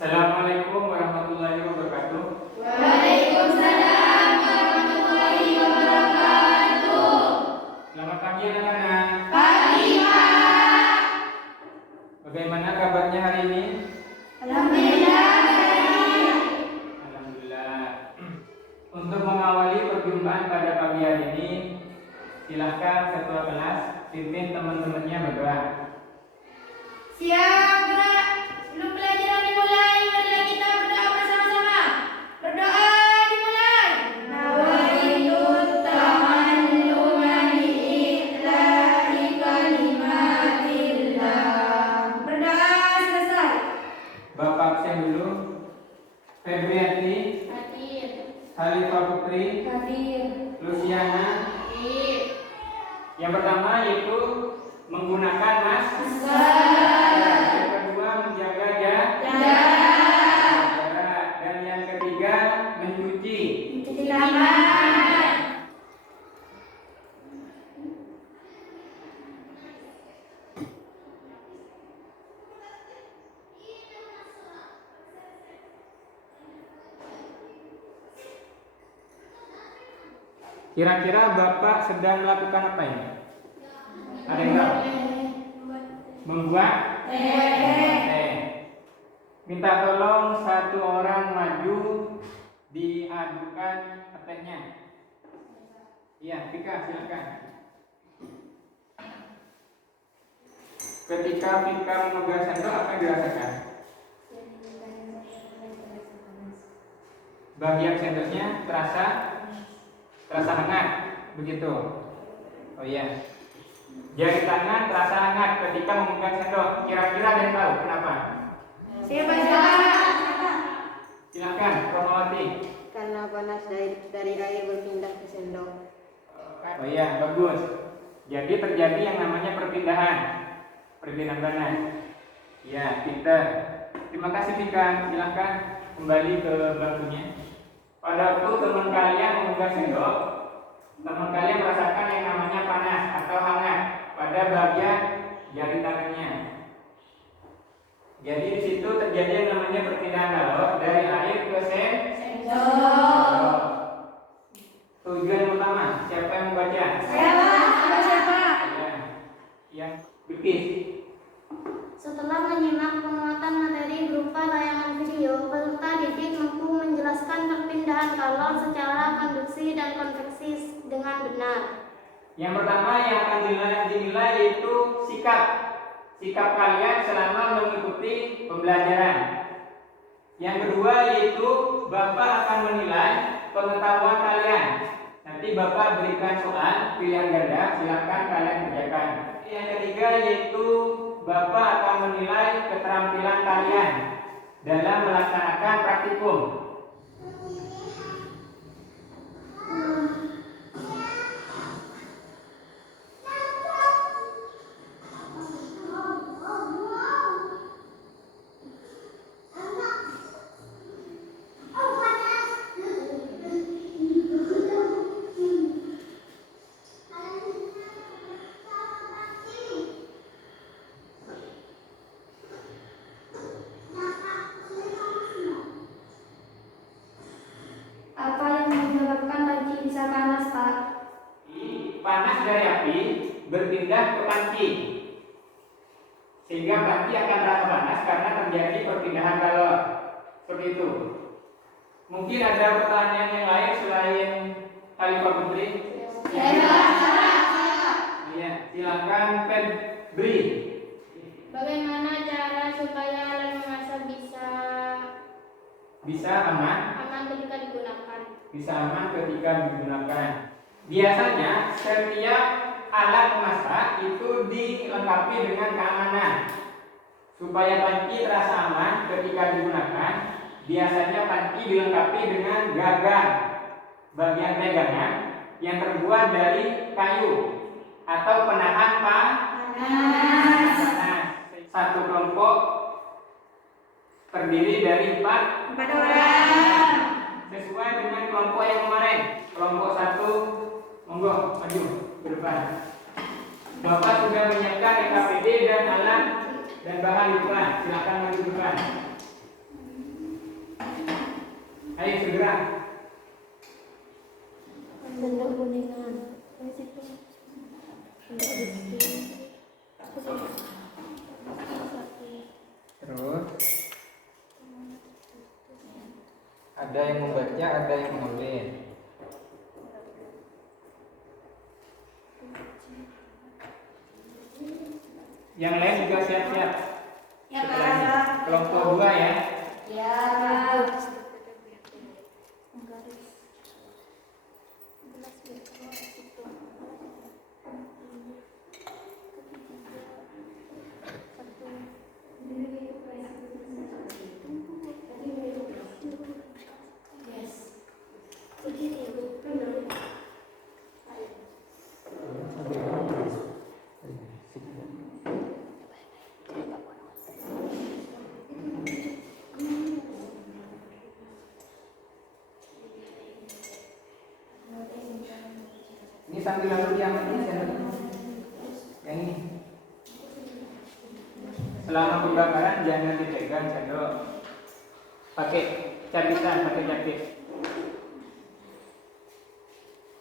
Assalamualaikum warahmatullahi wabarakatuh. Waalaikumsalam warahmatullahi wabarakatuh. Selamat pagi anak-anak. Pagi, Pak. Bagaimana kabarnya hari ini? Alhamdulillah. Alhamdulillah. Untuk mengawali perjumpaan pada pagi hari ini, silahkan ketua kelas pimpin teman-temannya berdoa. Siap, gerak. Sebelum pelajaran dimulai, marilah kita berdoa bersama-sama. Berdoa dimulai. Nawaitu tamannuna li'ilahi kalimatillah. Berdoa selesai. Bapak absen dulu. Febriati, Hadir. Khalifah Putri, Hadir. Luciana. Hadir. Yang pertama yaitu menggunakan masker. Yang kedua menjaga jarak. Dan yang ketiga mencuci. Cuci tangan. Kira-kira Bapak sedang melakukan apa ini? Ada yang tahu? Membuat teh. Minta tolong satu orang maju diadukan tehnya. Iya, Vika silakan. Ketika Vika memegang sendok, apa yang dirasakan? Bagian sendoknya terasa hangat, begitu. Oh iya. Jari tangan terasa hangat ketika memegang sendok. Kira-kira ada yang tahu kenapa? Siapa? Silakan, Romawati. Karena panas dari air berpindah ke sendok. Oh iya, bagus. Jadi terjadi yang namanya perpindahan panas. Ya, pinter. Terima kasih Vika. Silakan kembali ke bangkunya. Pada waktu teman kalian memegang sendok, teman kalian merasakan yang namanya panas atau hangat pada bagian jari tangannya. Jadi di situ terjadi yang namanya perpindahan kalor dari air ke sendok. Tujuan utama, siapa yang membaca? Siapa? Ya, yang Bilkis. Setelah menyimak penguatan materi berupa tayangan video, peserta didik mampu menjelaskan perpindahan kalor secara konduksi dan konveksi dengan benar. Yang pertama yang akan dinilai yaitu sikap kalian selama mengikuti pembelajaran. Yang kedua yaitu Bapak akan menilai pengetahuan kalian. Nanti Bapak berikan soal pilihan ganda, silakan kalian kerjakan. Yang ketiga yaitu Bapak akan menilai keterampilan kalian dalam melaksanakan praktikum. Apa yang menyebabkan panci bisa panas, Pak? Panas dari api berpindah ke panci, sehingga panci akan terasa panas karena terjadi perpindahan kalor. Seperti itu. Mungkin ada pertanyaan yang lain selain Khalifah Putri? Iya, silakan Febri. Bagaimana cara supaya alat memasak Bisa aman? ketika digunakan? Bisa aman ketika digunakan. Biasanya setiap alat memasak itu dilengkapi dengan keamanan. Supaya panci terasa aman ketika digunakan, biasanya panci dilengkapi dengan gagang, bagian pegangan yang terbuat dari kayu atau penahan panas. Satu kelompok terdiri dari 4 orang. sesuai dengan kelompok yang kemarin. Kelompok 1, monggo maju ke depan. Bapak sudah menyiapkan NKPD dan alat dan bahan iklan. Silakan maju ke depan. Sendok kuningan. Terus ada yang membaca, ada yang menulis. Yang lain juga siap-siap. Ya, Setelah ini. Pak. Kelompok 2 ya. Ya, Pak. Ini sambil lalu diambil ini sendoknya. Yang ini. Selama pembakaran jangan dipegang sendok. Pakai cabitan, pakai cabit.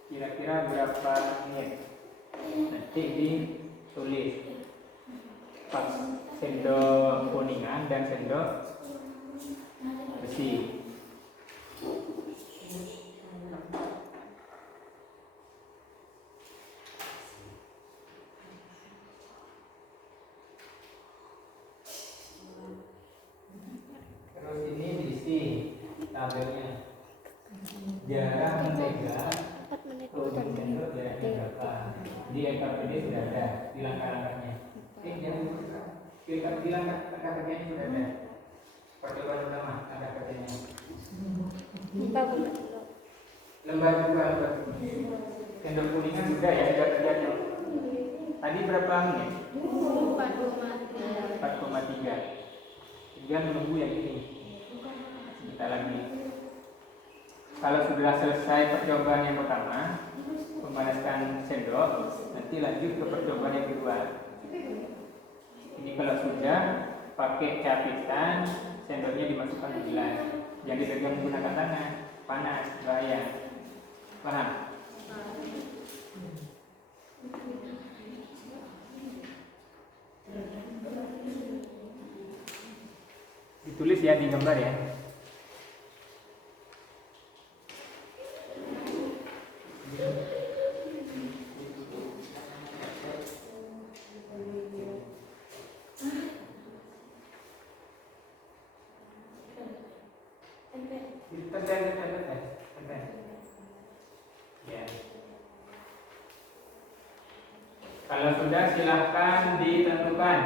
Kira-kira berapa menit? Nanti ditulis. Pas sendok kuningan dan sendok besi. Terus ini diisi tabelnya. Jarak mentega turun sendok jaraknya berapa? Di EKPD sudah ada di langkah-langkahnya. Jangan lupa. Di langkah-langkahnya sudah ada. Percobaan pertama langkah-langkahnya. Lembar dua. Sendok kuningan sudah ya, sudah terjadi. Tadi berapa menit? 4,3. Tinggal menunggu yang ini. Sebentar lagi. Kalau sudah selesai percobaan yang pertama, memanaskan sendok, nanti lanjut ke percobaan yang kedua. Ini kalau sudah pakai capitan, sendoknya dimasukkan ke gelas. Jangan dipegang menggunakan tangan, panas, bahaya. Paham? Ditulis ya di gambar ya. Ya. Kalau sudah silahkan ditentukan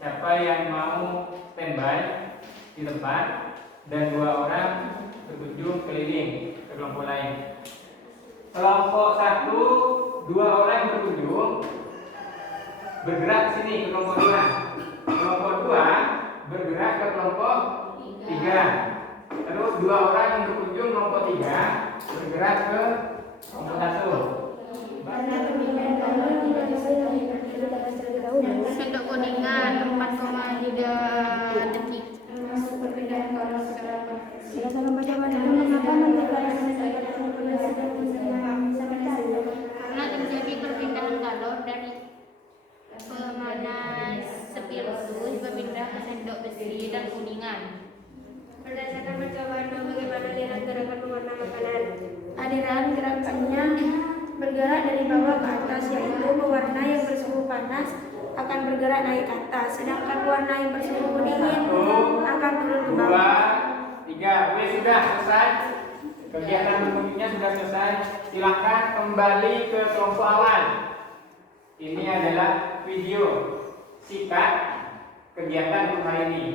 siapa yang mau standby di tempat dan 2 orang berkunjung keliling ke kelompok lain. Kelompok 1, 2 orang berkunjung bergerak sini ke kelompok 2. Kelompok 2 bergerak ke kelompok 3. Terus 2 orang yang berkunjung kelompok 3 bergerak ke kelompok 1. Sendok kuningan 4,3 detik. Perpindahan kalau sekarang berdasarkan bacaan itu mengapa mendeklarasikan Karena terjadi perpindahan kalor dari pemanas spiritus berpindah ke sendok besi dan kuningan. berdasarkan percobaan bagaimana lihat gerakan pewarna makanan. Aliran gerakannya bergerak dari bawah ke atas, yaitu pewarna yang bersuhu panas akan bergerak naik ke atas, sedangkan warna yang bersuhu dingin akan turun ke bawah. 2, 3, wes sudah selesai. Kegiatan berkunjungnya sudah selesai. Silakan kembali ke kelompok awal. Ini adalah video singkat kegiatan untuk hari ini.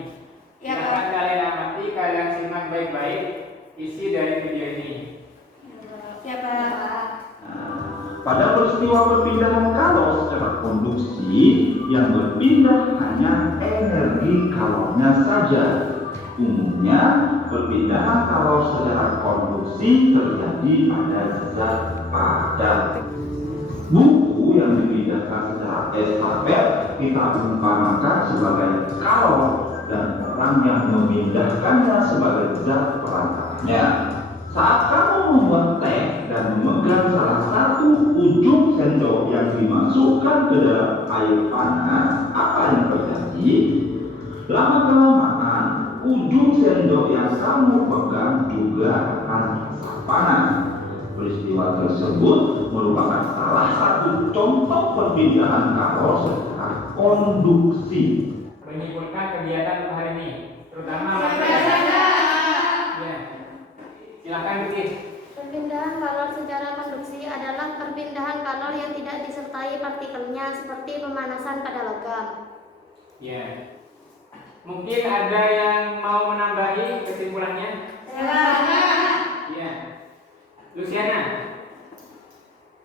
Ya, Silakan kalian amati, kalian simak baik-baik isi dari video ini. Ya, Pak. Pada peristiwa perpindahan kalor secara konduksi, yang berpindah hanya energi kalornya saja. Umumnya, perpindahan kalor secara konduksi terjadi pada zat padat. Buku yang dipindahkan secara estafet kita umpamakan sebagai kalor dan orang yang memindahkannya sebagai zat perangkatnya. Saat kamu membuat teh dan memegang salah satu ujung sendok yang dimasukkan ke dalam air panas, apa yang terjadi? Lama-kelamaan, ujung sendok yang kamu pegang juga akan terasa panas. Peristiwa tersebut merupakan salah satu contoh perpindahan kalor secara konduksi. Menyimpulkan kegiatan untuk hari ini, terutama ya. Silakan Bukit. Perpindahan kalor secara konduksi adalah perpindahan kalor yang tidak disertai partikelnya seperti pemanasan pada logam. Ya. Mungkin ada yang mau menambahi kesimpulannya? Ya. Luciana.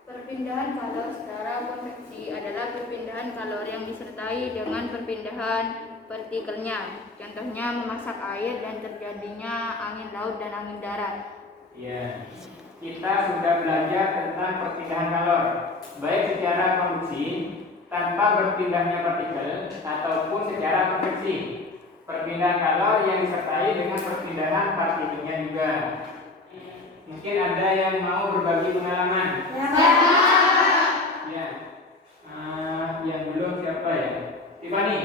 Perpindahan kalor secara konveksi adalah perpindahan kalor yang disertai dengan perpindahan partikelnya. Contohnya memasak air dan terjadinya angin laut dan angin darat. Ya. Kita sudah belajar tentang perpindahan kalor, baik secara konduksi tanpa berpindahnya partikel ataupun secara konveksi. Perpindahan kalor yang disertai dengan perpindahan partikelnya juga. Mungkin ada yang mau berbagi pengalaman? Ya. Yang belum siapa ya? Tiffany.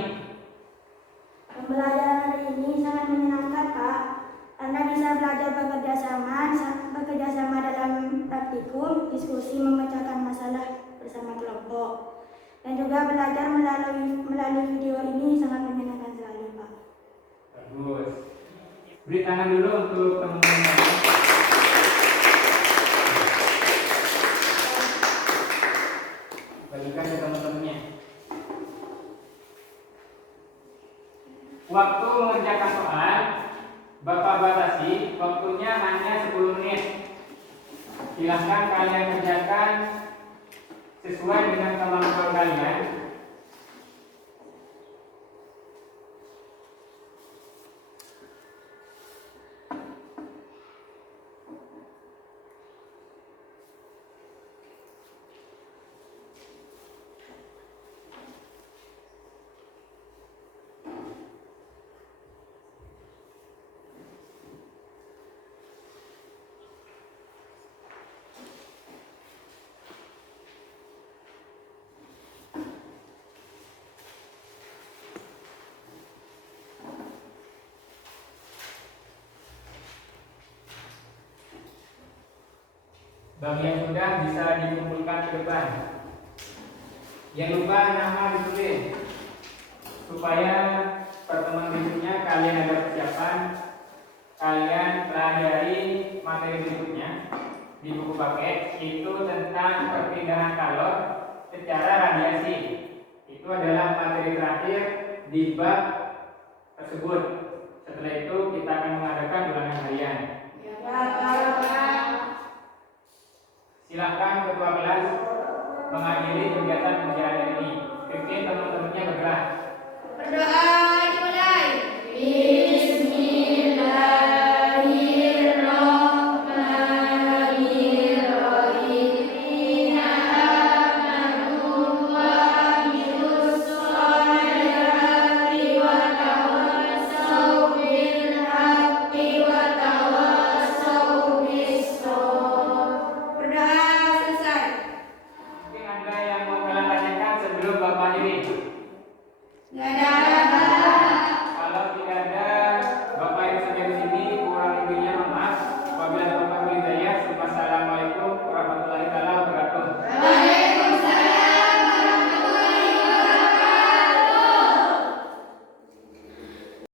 Pembelajaran hari ini sangat menyenangkan, Pak. Anda bisa belajar bekerja sama dalam praktikum, diskusi, memecahkan masalah bersama kelompok, dan juga belajar melalui video ini sangat menyenangkan sekali, Pak. Bagus. Beri tangan dulu untuk teman-teman. Bagikan ke teman-temannya. Waktu mengerjakan soal, Bapak batasi, waktunya hanya 10 menit. Silahkan kalian kerjakan sesuai dengan kemampuan kalian. Bagi yang sudah bisa dikumpulkan ke depan. Jangan lupa nama ditulis supaya pertemuan berikutnya kalian ada persiapan. Kalian pelajari materi berikutnya di buku paket, itu tentang perpindahan kalor secara radiasi. Itu adalah materi terakhir di bab tersebut. Setelah itu kita